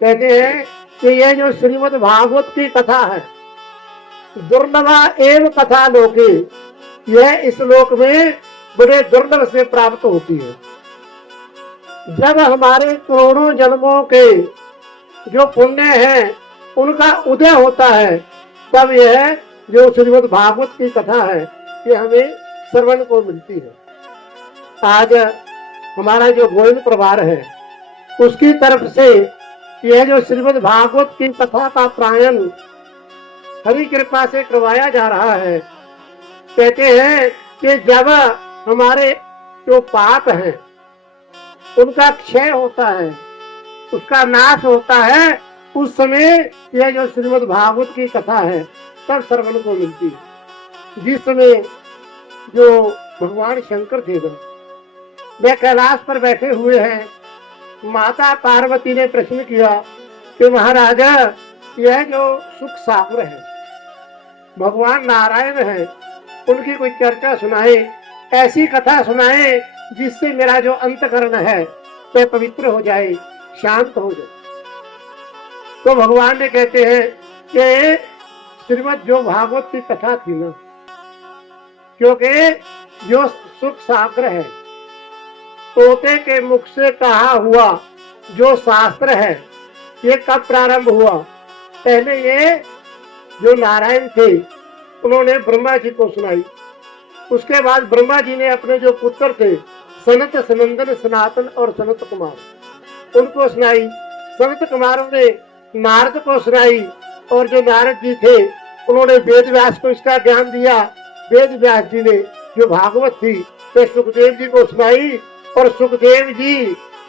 कहते हैं कि यह जो श्रीमद् भागवत की कथा है, दुर्लभा एवं कथा लोके, यह इस लोक में बड़े दुर्लभ से प्राप्त होती है। जब हमारे करोड़ों जन्मों के जो पुण्य है उनका उदय होता है, तब यह जो श्रीमद् भागवत की कथा है ये हमें श्रवण को मिलती है। आज हमारा जो गोविंद परिवार है उसकी तरफ से यह जो श्रीमद् भागवत की कथा का प्रायण हरि कृपा से करवाया जा रहा है। कहते हैं कि जब हमारे जो पाप हैं उनका क्षय होता है, उसका नाश होता है, उस समय यह जो श्रीमद् भागवत की कथा है तब श्रवण को मिलती है। जिस समय जो भगवान शंकर थे वे कैलाश पर बैठे हुए हैं, माता पार्वती ने प्रश्न किया कि महाराजा यह जो सुख सागर है, भगवान नारायण है, उनकी कोई चर्चा सुनाए, ऐसी कथा सुनाए जिससे मेरा जो अंतकरण है वह पवित्र हो जाए, शांत हो जाए। तो भगवान ने कहते हैं कि श्रीमद् जो भागवत की कथा थी ना, क्योंकि जो सुख सागर है, तोते के मुख से कहा हुआ जो शास्त्र है, ये कब प्रारंभ हुआ? पहले ये जो नारायण थे उन्होंने ब्रह्मा जी को सुनाई। उसके बाद ब्रह्मा जी ने अपने जो पुत्र थे सनत, सनंदन, सनातन और सनत कुमार, उनको सुनाई। सनत कुमारों ने नारद को सुनाई, और जो नारद जी थे उन्होंने वेद व्यास को इसका ज्ञान दिया। वेद व्यास जी ने जो भागवत थी वे सुखदेव जी को सुनाई, और सुखदेव जी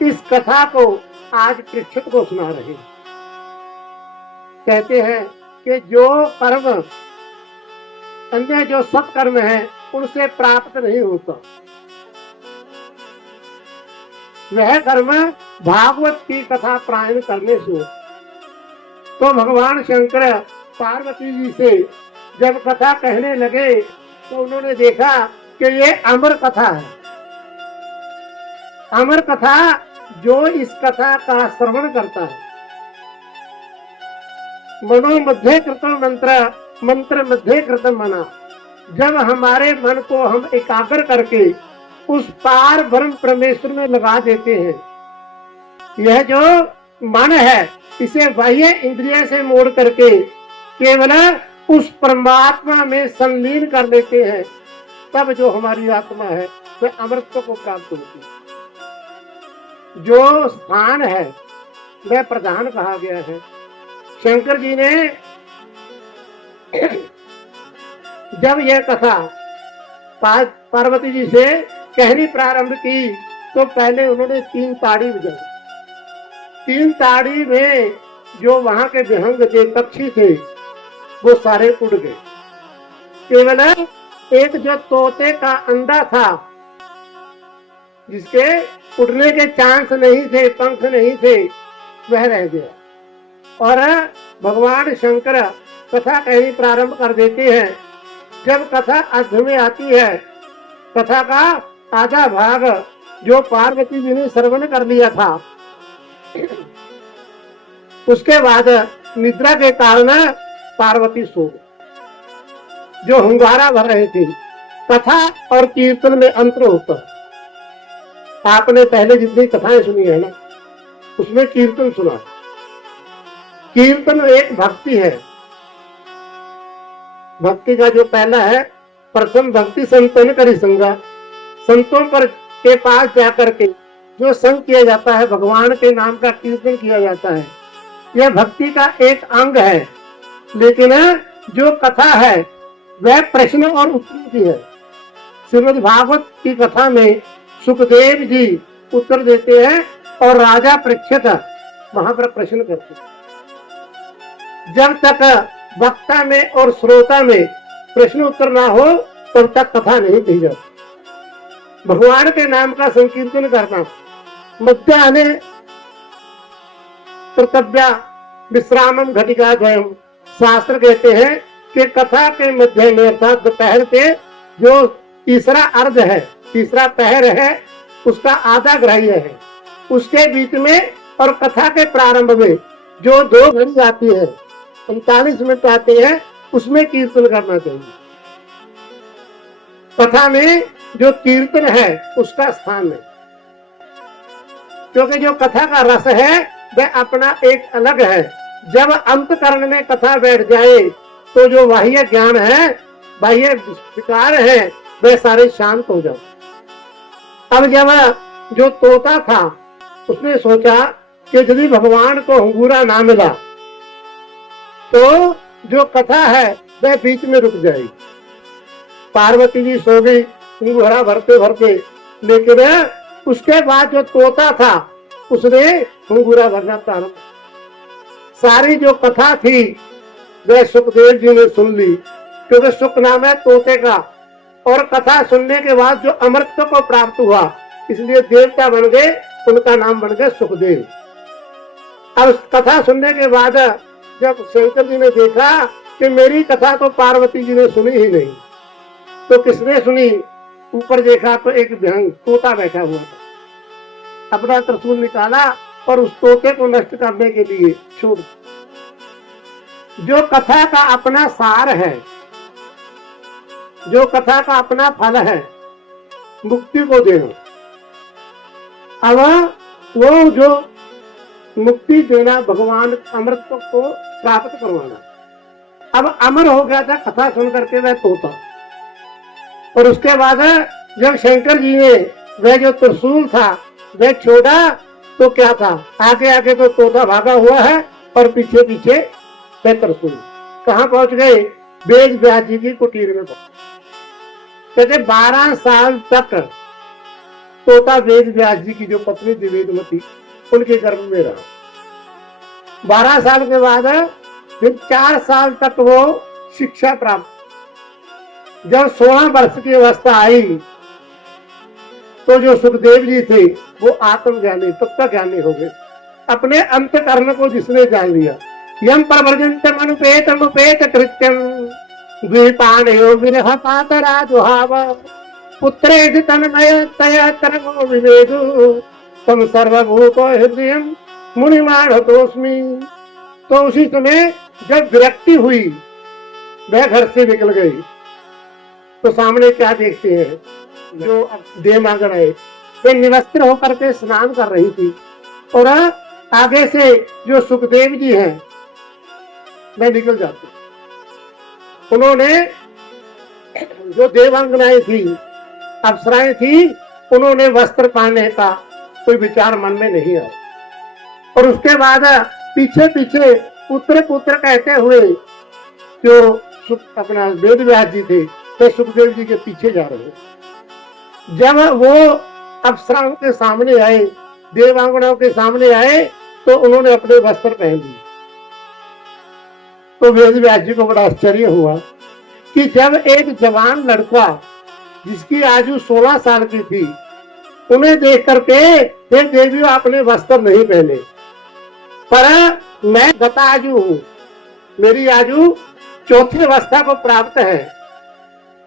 इस कथा को आज परीक्षित को सुना रहे। कहते हैं कि जो कर्म अन्य जो सत्कर्म है उनसे प्राप्त नहीं होता, वह कर्म भागवत की कथा प्रायण करने से हो। तो भगवान शंकर पार्वती जी से जब कथा कहने लगे तो उन्होंने देखा कि ये अमर कथा है। अमर कथा, जो इस कथा का श्रवण करता है, मनो मध्य कृतम मंत्र, मंत्र मध्य कृतम मना, जब हमारे मन को हम एकाग्र करके उस पार ब्रह्म परमेश्वर में लगा देते हैं, यह जो मन है इसे बाह्य इंद्रिय से मोड़ करके केवल उस परमात्मा में संलीन कर लेते हैं, तब जो हमारी आत्मा है वह अमृत को प्राप्त होती है। जो स्थान है वह प्रधान कहा गया है। शंकर जी ने जब यह कथा पार्वती जी से कहनी प्रारंभ की तो पहले उन्होंने 3 ताड़ी बजाई। 3 ताड़ी में जो वहां के विहंग थे, पक्षी थे, वो सारे उड़ गए। केवल एक जो तोते का अंडा था, जिसके उड़ने के चांस नहीं थे, पंख नहीं थे, वह रह गया। और भगवान शंकर कथा कहनी प्रारंभ कर देते हैं। जब कथा अर्ध में आती है, कथा का आधा भाग जो पार्वती जी ने श्रवण कर लिया था, उसके बाद निद्रा के कारण पार्वती सो गई। जो हुंगारा भर रहे थे, कथा और कीर्तन में अंतर होता है। आपने पहले जितनी कथाएं सुनी है ना, उसमें कीर्तन सुना। कीर्तन एक भक्ति है। भक्ति का जो पहला है, प्रथम भक्ति संतन करी संगा, संतों पर के पास जाकर के जो संग किया जाता है, भगवान के नाम का कीर्तन किया जाता है, यह भक्ति का एक अंग है। लेकिन जो कथा है वह प्रश्न और उत्तर की है। श्रीमद् भागवत की कथा में सुखदेव जी उत्तर देते हैं और राजा परीक्षित वहां पर प्रश्न करते हैं। जब तक वक्ता में और श्रोता में प्रश्न उत्तर ना हो तब तक कथा नहीं कही जाती। भगवान के नाम का संकीर्तन करना, मध्याह्ने कर्तव्या विश्रामम घटिका द्वयम, शास्त्र कहते हैं कि कथा के मध्य में अर्थात दोपहर के जो तीसरा अर्ध है, तीसरा पहर है, उसका आधा ग्राह्य है। उसके बीच में और कथा के प्रारंभ में जो 2 घड़ी आती है, 45 मिनट आते हैं, उसमें कीर्तन करना चाहिए। कथा में जो कीर्तन है उसका स्थान है, क्योंकि जो कथा का रस है वह अपना एक अलग है। जब अंतकरण में कथा बैठ जाए तो जो बाह्य ज्ञान है, बाह्य विकार है, वे सारे शांत हो जाते। अब जब जो तोता था उसने सोचा कि यदि भगवान को अंगूरा ना मिला तो जो कथा है वह बीच में रुक जाएगी। पार्वती जी सो गई अंगूरा भरते भरते, लेकिन उसके बाद जो तोता था उसने अंगूरा भरना प्रारंभ। सारी जो कथा थी वह सुखदेव जी ने सुन ली, क्योंकि सुख नाम है तोते का, और कथा सुनने के बाद जो अमृत को प्राप्त हुआ इसलिए देवता बन गए, उनका नाम बन गया सुखदेव। अब कथा सुनने के बाद जब शंकर जी ने देखा कि मेरी कथा तो पार्वती जी ने सुनी ही नहीं, तो किसने सुनी? ऊपर देखा तो एक भयंकर तोता बैठा हुआ था। अपना त्रिशूल निकाला और उस तोते को नष्ट करने के लिए छोड़। जो कथा का अपना सार है, जो कथा का अपना फल है, मुक्ति को देना, अब वो जो मुक्ति देना, भगवान अमृत को प्राप्त करवाना। अब अमर हो गया था कथा सुन करके वह तोता। और उसके बाद जब शंकर जी ने वह जो त्रिशूल था वह छोड़ा तो क्या था, आगे आगे तो तोता भागा हुआ है और पीछे पीछे वह त्रिशूल। कहाँ पहुंच गए? वेद व्यास जी की कुटीर में कहते 12 साल तक तोता वेद व्यास जी की जो पत्नी दिवेदमती उनके गर्भ में रहा। 12 साल के बाद फिर 4 साल तक वो शिक्षा प्राप्त। जब 16 वर्ष की अवस्था आई तो जो सुखदेव जी थे वो आत्मज्ञानी, तत्वज्ञानी हो गए। अपने अंतकरण को जिसने जान लिया, यम प्रवर्जन्तं अनुपेत कृत्यं द्वीपाणयो विरह पातराजुहाव पुत्रेदि तन्मयतया तरंगो विवेदु तम सर्वभूतो हृदयं मुनिमानतोस्मि। तो उसी समय जब विरक्ति हुई वह घर से निकल गई तो सामने क्या देखते हैं, जो देवमांगन है वे निवस्त्र होकर के स्नान कर रही थी, और आगे से जो सुखदेव जी हैं वे निकल जाते। उन्होंने जो देवांगनाएं थी, अप्सराएं थी, उन्होंने वस्त्र पहनने का कोई विचार मन में नहीं आया। और उसके बाद पीछे पीछे पुत्र पुत्र कहते हुए जो अपना वेद व्यास जी थे तो सुखदेव जी के पीछे जा रहे। जब वो अप्सराओं के सामने आए, देवांगनाओं के सामने आए, तो उन्होंने अपने वस्त्र पहन लिए। तो वेद व्यास जी को बड़ा आश्चर्य हुआ कि जब एक जवान लड़का जिसकी आयु 16 साल की थी, उन्हें देख करके हे देवियों आपने वस्त्र नहीं पहने, पर मैं गतायु हूं, मेरी आयु 4थी अवस्था को प्राप्त है,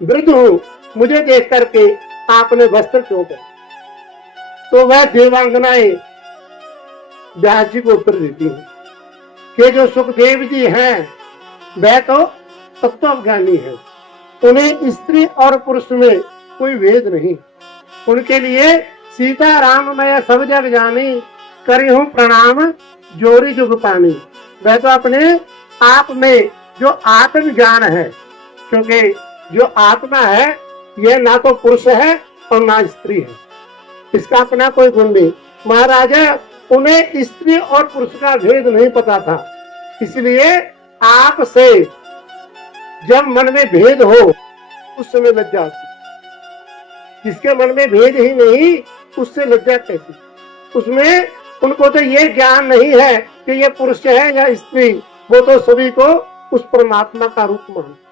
वृद्ध हूं, मुझे देख करके आपने वस्त्र क्यों पहने? तो वह देवांगनाएं व्यास जी को उत्तर देती हैं कि जो सुखदेव जी हैं वह तो तत्वज्ञानी है, उन्हें स्त्री और पुरुष में कोई भेद नहीं। उनके लिए सीता राम मैं सब जग जानी, करी हूं प्रणाम जोरी जुग पानी। वह तो अपने आप में जो आत्म ज्ञान है, क्योंकि जो आत्मा है यह ना तो पुरुष है और ना स्त्री है, इसका अपना कोई गुण नहीं। महाराजा उन्हें स्त्री और पुरुष का भेद नहीं पता था, इसलिए आपसे जब मन में भेद हो उस समय लज्जा आती। जिसके मन में भेद ही नहीं उससे लज्जा कैसी? उसमें उनको तो ये ज्ञान नहीं है कि ये पुरुष है या स्त्री, वो तो सभी को उस परमात्मा का रूप मानते।